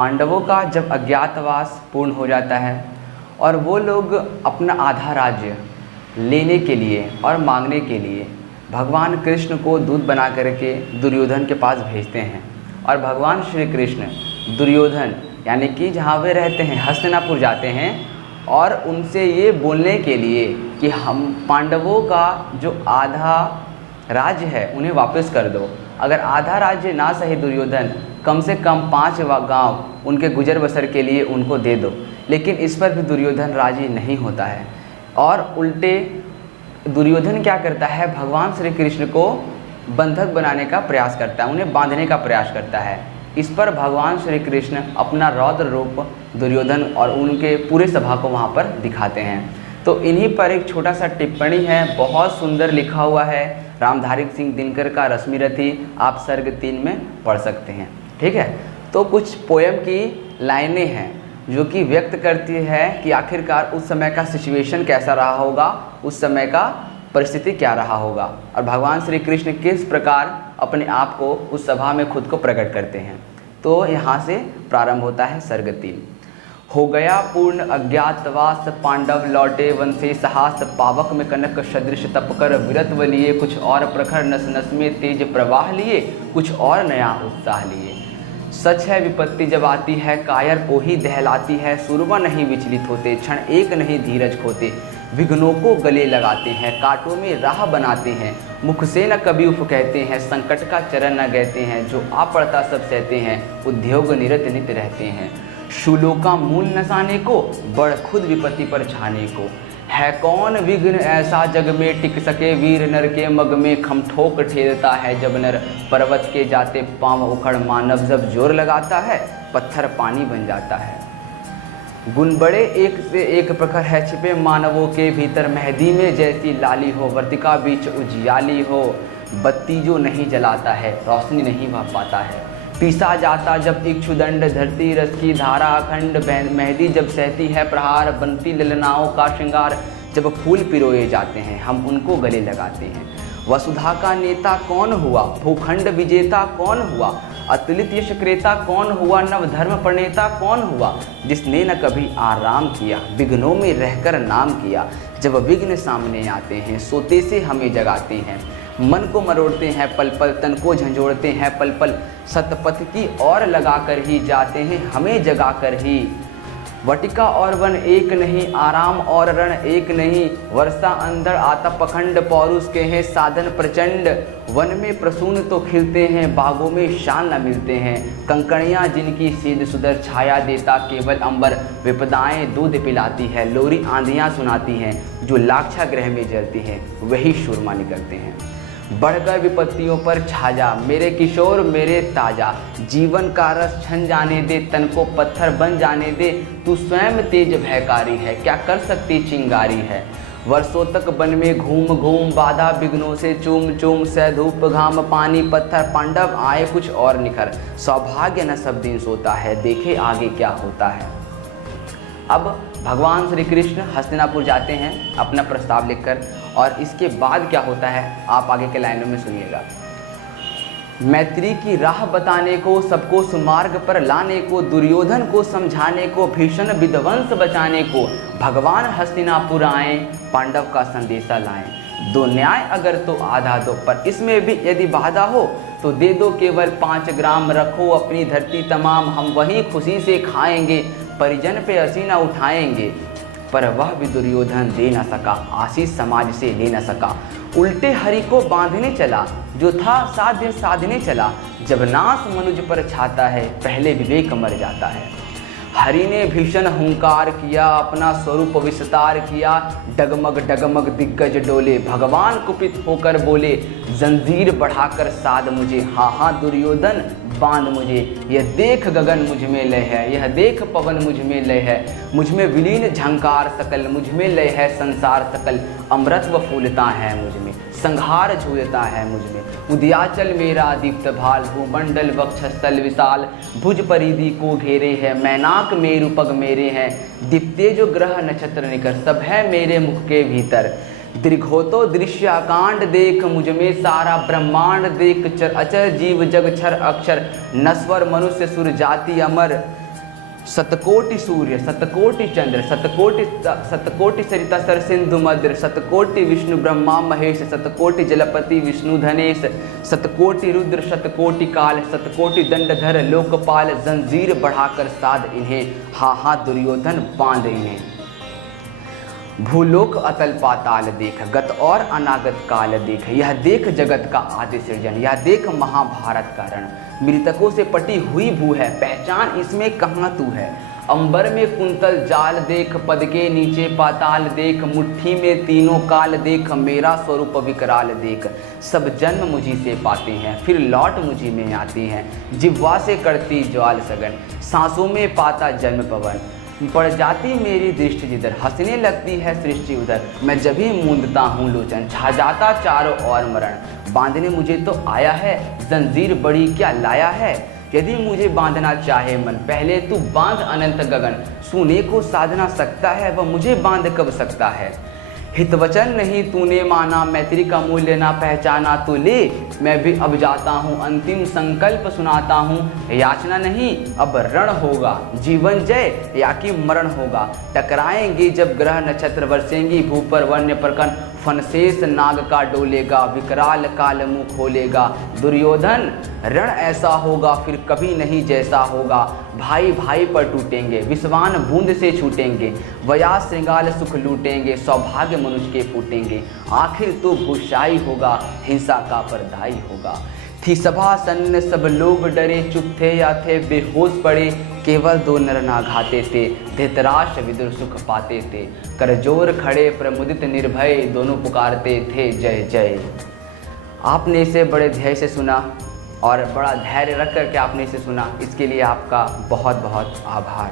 पांडवों का जब अज्ञातवास पूर्ण हो जाता है और वो लोग अपना आधा राज्य लेने के लिए और मांगने के लिए भगवान कृष्ण को दूत बना करके दुर्योधन के पास भेजते हैं। और भगवान श्री कृष्ण दुर्योधन यानी कि जहाँ वे रहते हैं हस्तिनापुर जाते हैं और उनसे ये बोलने के लिए कि हम पांडवों का जो आधा राज्य है उन्हें वापस कर दो। अगर आधा राज्य ना सही दुर्योधन, कम से कम 5 गांव उनके गुजर बसर के लिए उनको दे दो। लेकिन इस पर भी दुर्योधन राजी नहीं होता है और उल्टे दुर्योधन क्या करता है, भगवान श्री कृष्ण को बंधक बनाने का प्रयास करता है, उन्हें बांधने का प्रयास करता है। इस पर भगवान श्री कृष्ण अपना रौद्र रूप दुर्योधन और उनके पूरे सभा को वहाँ पर दिखाते हैं। तो इन्हीं पर एक छोटा सा टिप्पणी है, बहुत सुंदर लिखा हुआ है, रामधारी सिंह दिनकर का रश्मिरथी, आप सर्ग 3 में पढ़ सकते हैं। ठीक है, तो कुछ पोएम की लाइनें हैं जो कि व्यक्त करती है कि आखिरकार उस समय का सिचुएशन कैसा रहा होगा, उस समय का परिस्थिति क्या रहा होगा और भगवान श्री कृष्ण किस प्रकार अपने आप को उस सभा में खुद को प्रकट करते हैं। तो यहाँ से प्रारंभ होता है सर्ग 3। हो गया पूर्ण अज्ञातवास, पांडव लौटे वन से साहस, पावक में कनक सदृश तपकर विरत्व लिए, कुछ और प्रखर नस नस में तेज प्रवाह लिए, कुछ और नया उत्साह लिए। सच है विपत्ति जब आती है, कायर को ही दहलाती है, सूरमा नहीं विचलित होते, क्षण एक नहीं धीरज खोते, विघ्नों को गले लगाते हैं, कांटों में राह बनाते हैं, मुख से न कभी उफ कहते हैं, संकट का चरण न कहते हैं, जो आ पड़ता सब सहते हैं, उद्योग निरत नित रहते हैं। शूलों का मूल नसाने को, बढ़ खुद विपत्ति पर छाने को, है कौन विघ्न ऐसा जग में टिक सके, वीर नर के मग में खम ठोक ठेरता है जब नर, पर्वत के जाते पांव उखड़ मानव जब जोर लगाता है, पत्थर पानी बन जाता है। गुण बड़े एक से एक प्रखर है छिपे मानवों के भीतर, मेहंदी में जैसी लाली हो, वर्तिका बीच उजियाली हो, बत्ती जो नहीं जलाता है, रोशनी नहीं भा पाता है। पीसा जाता जब इक्षुदंड, धरती रस की धारा अखंड, मेहंदी जब सहती है प्रहार, बनती ललनाओं का श्रृंगार, जब फूल पिरोए जाते हैं हम उनको गले लगाते हैं। वसुधा का नेता कौन हुआ, भूखंड विजेता कौन हुआ, अतुलित यश क्रेता कौन हुआ, नव धर्म प्रणेता कौन हुआ, जिसने न कभी आराम किया, विघ्नों में रहकर नाम किया। जब विघ्न सामने आते हैं सोते से हमें जगाते हैं, मन को मरोड़ते हैं पल पल, तन को झंझोड़ते हैं पल पल, सतपथ की ओर लगा कर ही जाते हैं हमें जगा कर ही। वटिका और वन एक नहीं, आराम और रण एक नहीं, वर्षा अंधड़ आता पखंड, पौरुष के हैं साधन प्रचंड। वन में प्रसून तो खिलते हैं, बागों में शान न मिलते हैं, कंकड़ियाँ जिनकी सीध सुधर, छाया देता केवल अंबर, विपदाएं दूध पिलाती है, लोरी आंधियाँ सुनाती हैं, जो लाक्षा ग्रह में जलती हैं वही शूरमा निकलते हैं। बढ़कर विपत्तियों पर छा जा मेरे किशोर मेरे ताजा, जीवन का रस छन जाने दे, तन को पत्थर बन जाने दे, तू स्वयं तेज भयकारी है, क्या कर सकती चिंगारी है। वर्षों तक वन में घूम घूम, बाधा विघ्नों से चूम चूम, सह धूप घाम पानी पत्थर, पांडव आए कुछ और निखर, सौभाग्य न सब दिन सोता है, देखे आगे क्या होता है। अब भगवान श्री कृष्ण हस्तिनापुर जाते हैं अपना प्रस्ताव लिखकर, और इसके बाद क्या होता है आप आगे के लाइनों में सुनिएगा। मैत्री की राह बताने को, सबको सुमार्ग पर लाने को, दुर्योधन को समझाने को, भीषण विध्वंस बचाने को, भगवान हस्तिनापुर आए, पांडव का संदेशा लाएं। दो न्याय अगर तो आधा दो, पर इसमें भी यदि बाधा हो तो दे दो केवल 5 ग्राम, रखो अपनी धरती तमाम, हम वहीं खुशी से खाएंगे, परिजन पे हंसी न उठाएंगे। पर वह भी दुर्योधन दे न सका, आशीष समाज से ले न सका, उल्टे हरि को बांधने चला, जो था साध्य साधने चला, जब नाश मनुज पर छाता है, पहले विवेक मर जाता है। हरि ने भीषण हुंकार किया, अपना स्वरूप विस्तार किया, डगमग डगमग दिग्गज डोले, भगवान कुपित होकर बोले, जंजीर बढ़ाकर साध मुझे, हाँ हाँ दुर्योधन बांध मुझे। यह देख गगन मुझ में लय है, यह देख पवन मुझ में लय है, मुझ में विलीन झंकार सकल, मुझ में लय है संसार सकल, अमृतत्व फूलता है मुझ में, संहार झूलता है मुझ में। उदयाचल मेरा दीप्त भाल, भूमंडल वक्षस्थल विशाल, भुज परिधि को घेरे है, मैनाक मेरु पग मेरे हैं, दीप्ते जो ग्रह नक्षत्र निकर, सब है मेरे मुख के भीतर। दीर्घोतो दृश्य अकांड देख, मुझ में सारा ब्रह्मांड देख, चर अचर जीव जग छर अक्षर, नश्वर मनुष्य सुर जाति अमर, शतकोटि सूर्य शतकोटि चंद्र शतकोटि सरिता सर सिंधु मद्र शतकोटि विष्णु ब्रह्मा महेश शतकोटि जलपति विष्णु धनेश शतकोटि रुद्र शतकोटि काल शतकोटि दंडधर लोकपाल जंजीर बढ़ाकर साध इन्हें, हा हा दुर्योधन बांध इन्हें। भूलोक अतल पाताल देख, गत और अनागत काल देख, यह देख जगत का आदि सृजन, यह देख महाभारत का रण। मृतकों से पटी हुई भू है, पहचान इसमें कहाँ तू है। अंबर में कुंतल जाल देख, पद के नीचे पाताल देख, मुट्ठी में तीनों काल देख, मेरा स्वरूप विकराल देख। सब जन्म मुझी से पाते हैं, फिर लौट मुझी में आते हैं, जिह्वा से करती ज्वाल सगन, सांसों में पाता जन्म पवन। पड़ जाती मेरी दृष्टि जिधर, हंसने लगती है सृष्टि उधर, मैं जब भी मूंदता हूँ लोचन, छा जाता चारों ओर मरण। बांधने मुझे तो आया है, जंजीर बड़ी क्या लाया है, यदि मुझे बांधना चाहे मन, पहले तू बांध अनंत गगन। सोने को साधना सकता है, वह मुझे बांध कब सकता है। हितवचन नहीं तूने माना, मैत्री का मूल्य ना पहचाना, तो ले मैं भी अब जाता हूँ, अंतिम संकल्प सुनाता हूँ। याचना नहीं अब रण होगा, जीवन जय या कि मरण होगा। टकराएंगे जब ग्रह नक्षत्र, बरसेंगी भू पर वन्य प्रकन, फनशेष नाग का डोलेगा, विकराल काल मुँह खोलेगा। दुर्योधन रण ऐसा होगा फिर कभी नहीं जैसा होगा, भाई भाई पर टूटेंगे, विश्वान बूंद से छूटेंगे, वया श्रृंगाल सुख लूटेंगे, सौभाग्य मनुष्य के फूटेंगे। आखिर तो भूषाई होगा, हिंसा का परदाई होगा। थी सभा सन्न सब लोग डरे, चुप थे या थे बेहोश पड़े, केवल दो नर ना घाते थे, धृतराष्ट्र विदुर सुख पाते थे। करजोर खड़े प्रमुदित निर्भय, दोनों पुकारते थे जय जय। आपने इसे बड़े धैर्य से सुना और बड़ा धैर्य रख कर के आपने इसे सुना, इसके लिए आपका बहुत बहुत आभार।